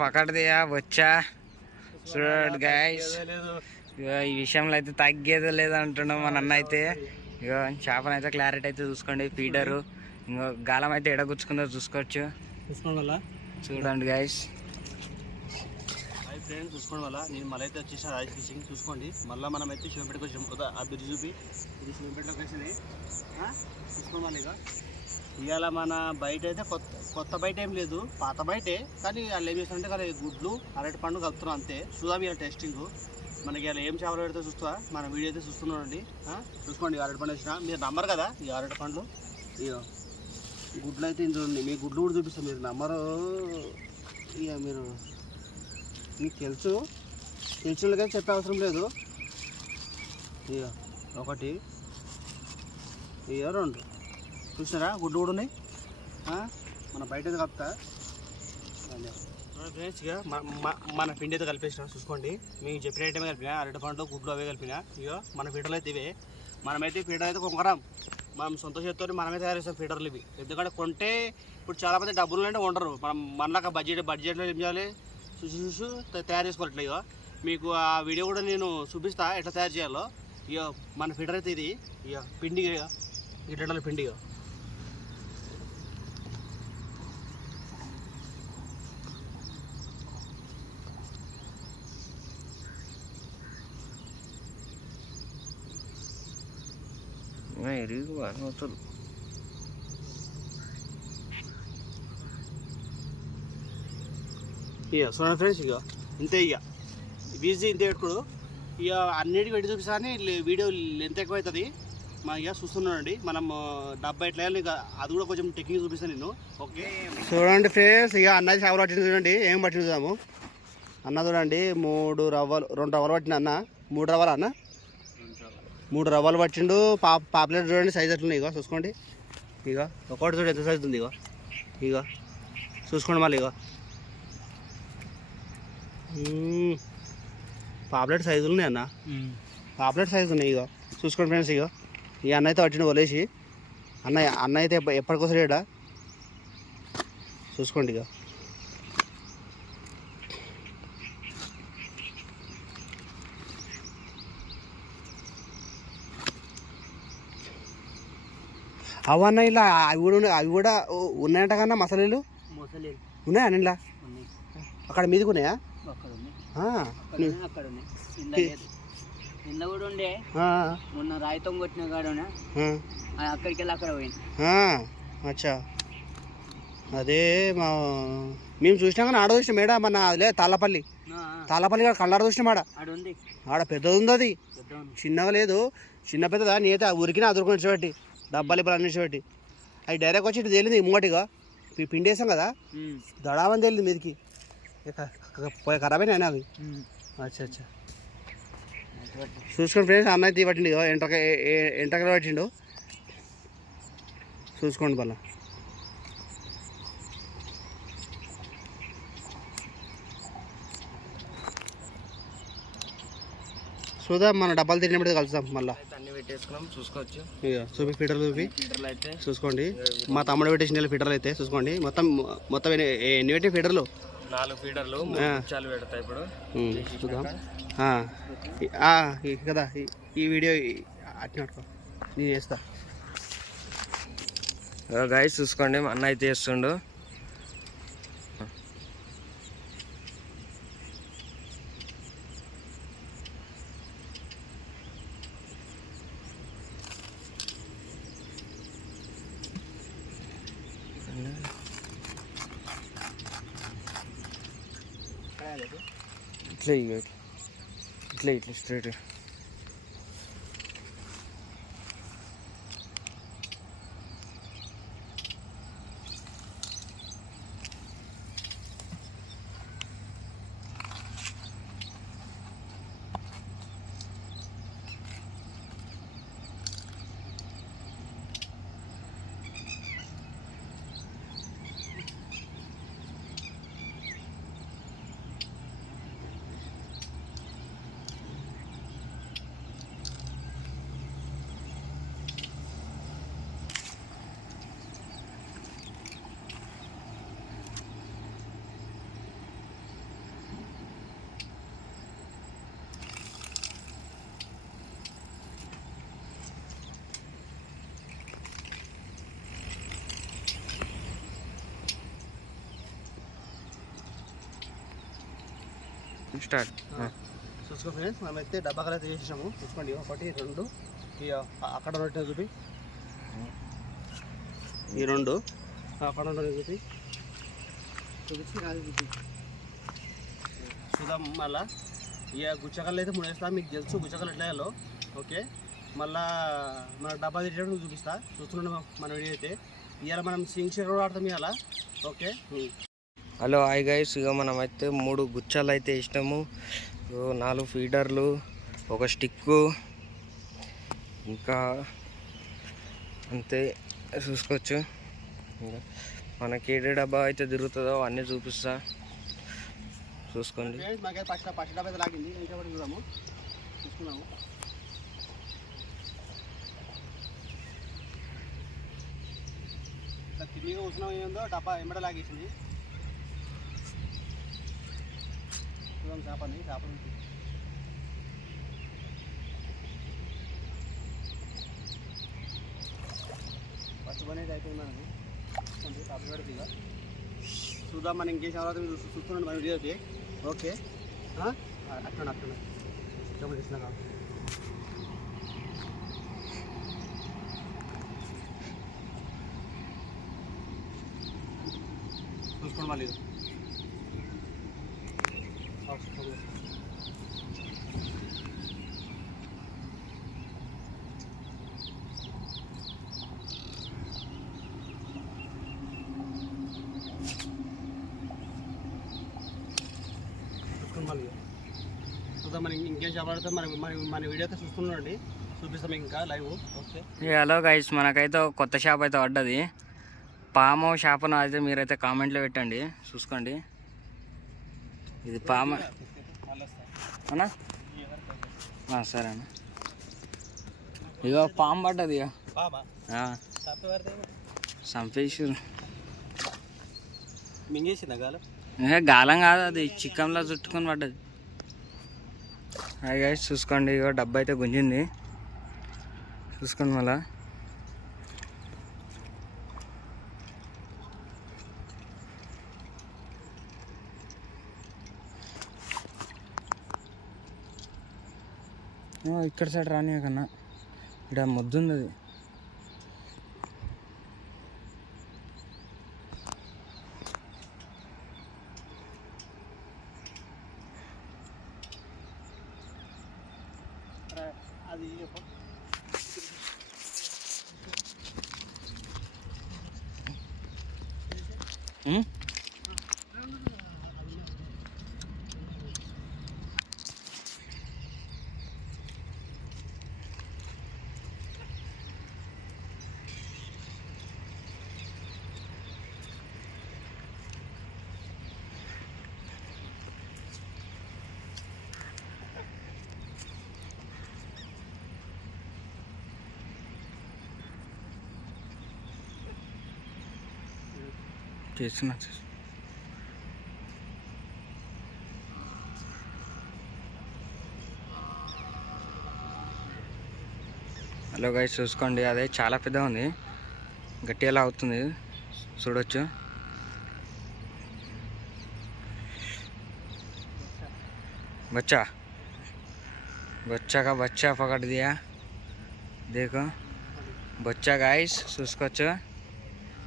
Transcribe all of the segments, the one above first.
పకడ్ దియా బొచ్చా. చూడండి గైస్, ఈ విషయంలో అయితే తగ్గేదే లేదంటున్నాం మన అన్న అయితే. ఇగో చేపను అయితే క్లారిటీ అయితే చూసుకోండి. ఫీడరు ఇంకో గాలం అయితే ఎడగుచ్చుకుందో చూసుకోవచ్చు. చూడండి గైస్, ఫ్రెండ్స్ చూసుకోండి. వల్ల నేను మళ్ళీ అయితే వచ్చేసి రాజు ఫిషింగ్ చూసుకోండి. మళ్ళీ మనం అయితే శివంపేటకి వచ్చాం కదా, ఆ బ్రిడ్జ్ చూపి ఇది శివంపేట లొకేషన్ చూసుకోండి. మళ్ళీ ఇవాళ మన బయట అయితే కొత్త బయట ఏం లేదు, పాత బయటే. కానీ వాళ్ళు ఏం చేస్తారంటే కానీ గుడ్లు అరటి పండు కలుపుతున్నాం అంతే. చూద్దాం ఇలా టెస్టింగ్. మనకి ఇలా ఏం చేపలు పెడితే చూస్తా, మన వీడియో అయితే చూస్తున్నాండి. చూసుకోండి, అరటి పండు వచ్చిన మీరు నమ్మరు కదా. ఈ అరటి పండ్లు ఇక గుడ్లు అయితే చూడండి, మీ గుడ్లు కూడా చూపిస్తాం. మీరు నమ్మరు. ఇక మీకు తెలిసిన కానీ చెప్పే అవసరం లేదు. ఇక ఒకటి, ఇక రెండు చూసినారా గుడ్లు కూడా ఉన్నాయి. మన బయట కలుపుతా ఫ్రెండ్స్. ఇక మన పిండి అయితే కలిపేసిన చూసుకోండి. మీకు చెప్పిన ఐటమే కలిపినా, అరటి పండు గుడ్లు అవే కలిపినా. ఇక మన ఫీటర్లు అయితే ఇవే. మనమైతే ఫీటర్ అయితే కొంకరాం, మనం సొంత చేతితో మనమే తయారు చేస్తాం ఫీటర్లు ఇవి. ఎందుకంటే కొంటే ఇప్పుడు చాలామంది డబ్బులు అంటే ఉండరు. మనం మనలాగా బడ్జెట్లో ఏం చేయాలి, చూసి తయారు చేసుకోవాలి. ఇక మీకు ఆ వీడియో కూడా నేను చూపిస్తా ఎట్లా తయారు చేయాలో. ఇక మన ఫీటర్ అయితే ఇది. ఇక పిండి ఇట్లా పిండి ఇక చూడండి ఫ్రెండ్స్. ఇక ఇంతే, ఇక బీజీ ఇంతే పెట్టుకోడు. ఇక అన్నిటికీ పెట్టి చూపిస్తా అని వీడియో లెంత్ ఎక్కువ అవుతుంది. మా ఇక చూస్తున్నానండి మనం డబ్బా ఎట్లా వేయాలి. ఇక అది కూడా కొంచెం టెక్నిక్ చూపిస్తాను నేను. ఓకే చూడండి ఫ్రెండ్స్. ఇక అన్నది చేపలు పట్టింది చూడండి, ఏం పట్టింది చూద్దాము. అన్న చూడండి, 2 రవ్వలు పట్టిన అన్న. 3 రవ్వలు అన్న, 3 రవ్వలు పట్టిండు. పాపులేట్ చూడండి సైజ్ ఎట్లున్నాయి. ఇక చూసుకోండి. ఇక ఒకటి చూడండి ఎంత సైజు ఉంది. ఇక చూసుకోండి. మళ్ళీ ఇక పాపులేట్ సైజులు ఉన్నాయి అన్న, పాపులేట్ సైజు ఉన్నాయి. ఇక చూసుకోండి ఫ్రెండ్స్. ఇక ఈ అన్న అయితే పట్టిండు వదిలేసి. అన్న అయితే ఎప్పటికోసం రేడా చూసుకోండి. ఇక అవన్న ఇలా అవి కూడా ఉన్నాయంట కన్నా. మసాలాలు ఉన్నాయా అన్న ఇలా? అక్కడ మీదకి ఉన్నాయా? నిన్న కూడా ఉండే, మొన్న రాయితో కొట్టిన కాడనా అక్కడికి వెళ్ళి అక్కడ పోయింది. అచ్చా, అదే మేము చూసినా కానీ ఆడ చూసినాం మేడ. మన అదిలే తాళ్ళపల్లి కాడ కళ్ళాడ చూసినాం. ఆడ పెద్దది ఉంది, అది చిన్నగా లేదు. చిన్న పెద్దదా నేత ఉరికినా అదురుకొని ఇచ్చిపెట్టి డబ్బాలు ఇప్పుడు అన్ని ఇచ్చిపెట్టి అవి డైరెక్ట్ వచ్చి ఇటు తేలింది మూటిగా. పిండి వేసాం కదా, దడామని తేలింది మీదికి. ఖరాబ్ అయినా అవి. అచ్చా అచ్చా, చూసుకోండి ఫ్రెండ్స్. అన్న అయితే పట్టిండు, ఎంటకలు పట్టిండు. చూసుకోండి మళ్ళా. చూద్దాం, మన డబ్బాలు తిరిగినప్పుడు కలుస్తాం మళ్ళీ. అన్ని పెట్టేసుకున్నాం చూసుకోవచ్చు. ఇక చూపి ఫీటర్లు చూపి అయితే చూసుకోండి. మా తమ్ముడు పెట్టేసిన ఫీటర్లు అయితే చూసుకోండి. మొత్తం ఎన్ని పెట్టి ఫీటర్లు? 4 ఫీడర్లు పెడతాయి ఇప్పుడు. చూద్దాం కదా. ఈ వీడియో అట్లా నేను చేస్తా. గైస్ చూసుకోండి, మా అన్న అయితే చేస్తుండు. ఇట్లా స్ట్రైట్. స్టార్ట్. చూసుకో ఫ్రెండ్స్, మనమైతే డబ్బాకలు అయితే చేసేసాము. చూసుకోండి, 1 2 అక్కడ ఉన్నట్టు చూపి, ఈ 2 అక్కడ ఉన్నట్టు చూపి చూద్దాం. మళ్ళీ ఇక గుచ్చకల్లు అయితే 3 వేస్తాం. మీకు తెలుసు గుచ్చకల్లు ఎట్లా వేయాలో. ఓకే, మళ్ళీ మన డబ్బా తిట్టేటప్పుడు చూపిస్తా. చూస్తున్నాం మన వీడియో అయితే. ఇవాళ మనం సింగ్ షేర్ కూడా ఆడతాం ఇవాళ. ఓకే. హలో హాయ్ గైస్, ఇక మనం అయితే 3 గుచ్చాలు అయితే వేసినాము. 4 ఫీడర్లు, 1 స్టిక్కు, ఇంకా అంతే చూసుకోవచ్చు. ఇంకా మనకి ఏడు డబ్బా అయితే తిరుగుతుందో అన్నీ చూపిస్తా, చూసుకోండి. మాకైతే ఫస్ట్ డబ్బా అయితే లాగింది. ఇంకా కూడా చూద్దాము, చూసుకున్నాము. తిరిగి కూర్చున్నాం, ఏందో డబ్బా ఎంబడ లాగేసింది. చూద్దాం చేపని. ఫస్ట్ పని అయితే అయిపోయింది మనకి. చేప పెడుతుంది. చూద్దాం మనం ఇంకేం తర్వాత చూస్తున్నాడు మన వీడియోకి. ఓకే, అట్లా చేపలు తీసినా కాదు. చూసుకోండి మళ్ళీ చూద్దాం మనం ఇంకేం చెప్పాడితే మన వీడియో అయితే చూస్తున్నాండి, చూపిస్తాం ఇంకా లైవ్. ఓకే. హలో గైస్, మనకైతే కొత్త షాప్ అయితే పడ్డది. పాము షాపును అయితే మీరైతే కామెంట్లో పెట్టండి, చూసుకోండి. ఇది పాము అన్నా? సరే అన్న. ఇగో పాము పడ్డది. చంపేసి మింగేసిందా గాలం? గాలం కాదు, అది చికెన్లో చుట్టుకొని పడ్డది. హాయ్ గైస్, చూసుకోండి. ఇగో డబ్బా అయితే గుంజింది, చూసుకోండి. మళ్ళా ఇక్కడ సైడ్ రాని కన్నా ఇక్కడ ముద్దుంది. అది అది చేస్తున్నా. హలో గైస్, చూసుకోండి. అదే చాలా పెద్దగా ఉంది, గట్టిగా అవుతుంది, చూడొచ్చు. बच्चा का बच्चा पकड़ दिया, देखो बच्चा गाइस చూసుకోవచ్చు.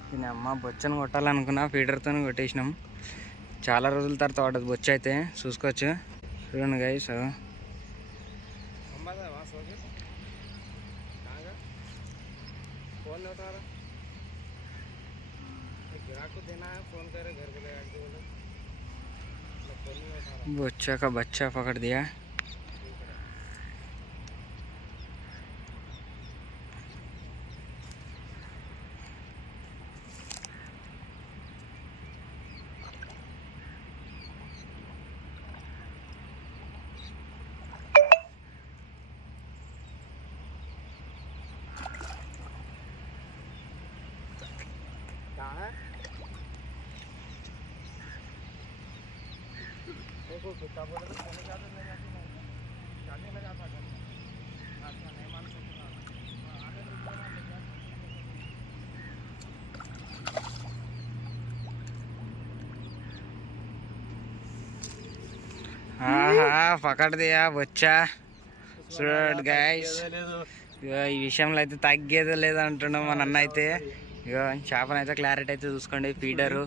నేను అమ్మ బొచ్చను కొట్టాలనుకున్నా, ఫీడర్తో కొట్టేసినాం. చాలా రోజుల తర్వాత పడ్డది బొచ్చ అయితే, చూసుకోవచ్చు. చూడండి గైస్. बच्चा का बच्चा पकड़ दिया. ఆహా పకడ్ దియా బొచ్చా చూడండి గాయస్. ఈ విషయంలో అయితే తగ్గేదే లేదు అంటున్నాం మన అన్న అయితే. ఇగో చేపను అయితే క్లారిటీ అయితే చూసుకోండి. ఫీడరు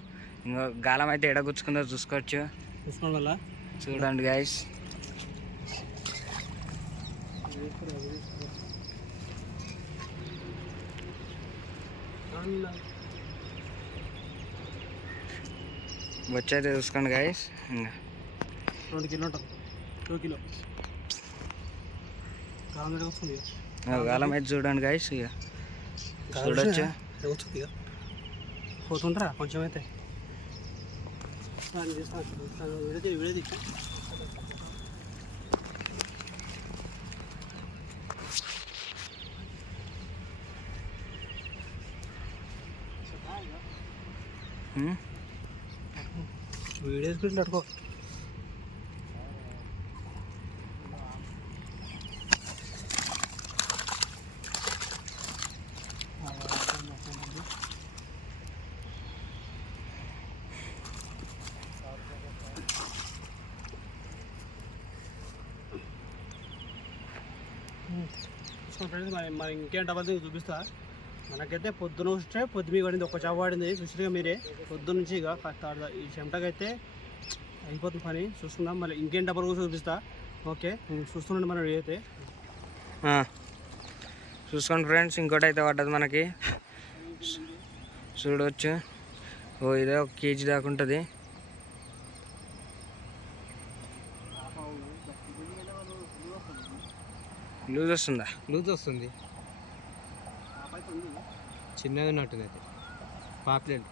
ఇంకో గాలం అయితే ఎడగుచ్చుకుందో చూసుకోవచ్చు. చూడండి గాయస్. బొచ్చ అయితే చూసుకోండి గాయస్. ఇంకా 2 కిలో ఉంటుంది, 2 కిలో గాలం అయితే చూడండి గాయస్. ఇక చూడొచ్చు పోతుంటారా కొంచెం అయితే విడది. వీడియో స్పీడ్లో అడుకో. ఫ్రెండ్స్ మరి ఇంకేం డబల్ చూపిస్తా. మనకైతే పొద్దున వస్తే పొద్దుమి పడింది, ఒక చేప పడింది చూసిగా మీరే. పొద్దున్న నుంచి ఇక ఈ చెమటకైతే అయిపోతుంది పని. చూసుకుందాం మళ్ళీ ఇంకేం డబల్ కూడా చూపిస్తా. ఓకే చూస్తుండండి మన వీడియో అయితే. చూసుకోండి ఫ్రెండ్స్, ఇంకోటి అయితే పడ్డది మనకి. చూడవచ్చు. ఓ ఇదే 1 కేజీ దాకా ఉంటుంది. లూజ్ వస్తుందా? లూజ్ వస్తుంది, చిన్నగా ఉన్నట్టుంది. పాప్లెట్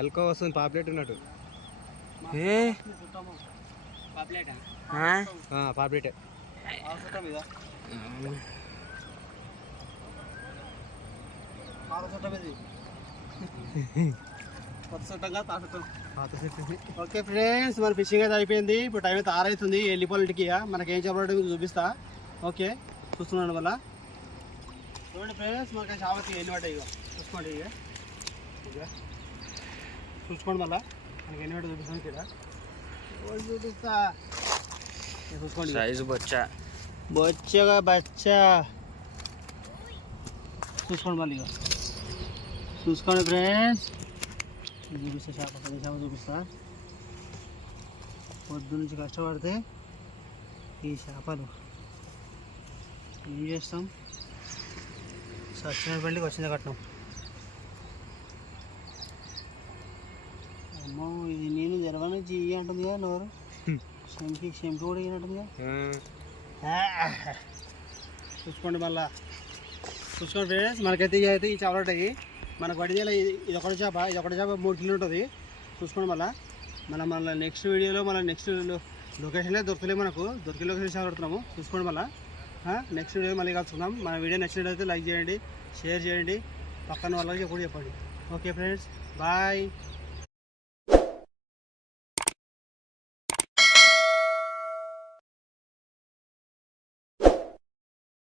అల్కో వస్తుంది, పాప్లెట్ ఉన్నట్టు. పాప్లెట్ ఓకే ఫ్రెండ్స్, మన ఫిషింగ్ అయితే అయిపోయింది. ఇప్పుడు టైం అయితే 6 అవుతుంది. వెళ్ళిపోయింటికి మనకి ఏం చెప్పడం చూపిస్తా. ఓకే చూస్తున్నాను వల్ల చూడండి ఫ్రెండ్స్, మనకి చేపకి ఎన్ని పడ్డాయి. ఇక చూసుకోండి, ఇక చూసుకోండి మళ్ళీ మనకి ఎన్ని పడ్డాయి చూపిస్తాను. ఇక్కడ చూపిస్తా చూసుకోండి. సైజు బొచ్చా బొచ్చగా బచ్చా చూసుకోండి మళ్ళీ. ఇక చూసుకోండి ఫ్రెండ్స్, చూపిస్తా చేప, చేప చూపిస్తా. పొద్దు నుంచి కష్టపడితే ఈ చేపలు ఏం చేస్తాం, సచిన పెళ్ళికి వచ్చింది కట్నం. అమ్మో ఇది నేను జరగానే చెయ్యి అంటుంది కదా నోరు. శంకి కూడా ఇయ్యనట్టుందిగా. చూసుకోండి మళ్ళా, చూసుకోండి ఫ్రెండ్స్. మనకైతే ఇవి అయితే ఈ చేపలు ఉంటాయి. మనకు వడిదేలా ఇది ఒకటి చేప, 3 కిలో ఉంటుంది. చూసుకోండి మళ్ళీ నెక్స్ట్ వీడియోలో నెక్స్ట్ లొకేషన్లే దొరకలే, మనకు దొరికే లొకేషన్ చేపడుతున్నాము. చూసుకోండి మళ్ళీ నెక్స్ట్ వీడియో మళ్ళీ కలుసుకుందాం. మన వీడియో నచ్చినట్టు అయితే లైక్ చేయండి, షేర్ చేయండి, పక్కన వాళ్ళకి కూడా చెప్పండి. Okay friends, bye.